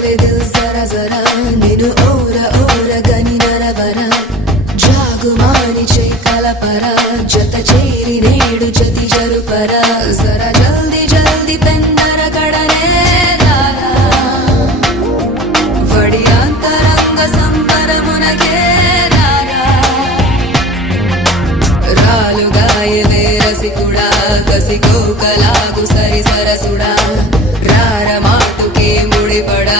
बोले दिल जरा जरा निनु ओरा ओरा गनि नरवरा जागुमानि कलपरा जत चेरी नेडु जति जरुपरा जरा जल्दी जल्दी पेन्नर कड़ने लारा वडी अंतरंग संबरमुनके लारा रालुगायवे रसिकुडा कसिको कलागु सरि सरसुडा रार मातुके मुडिपडा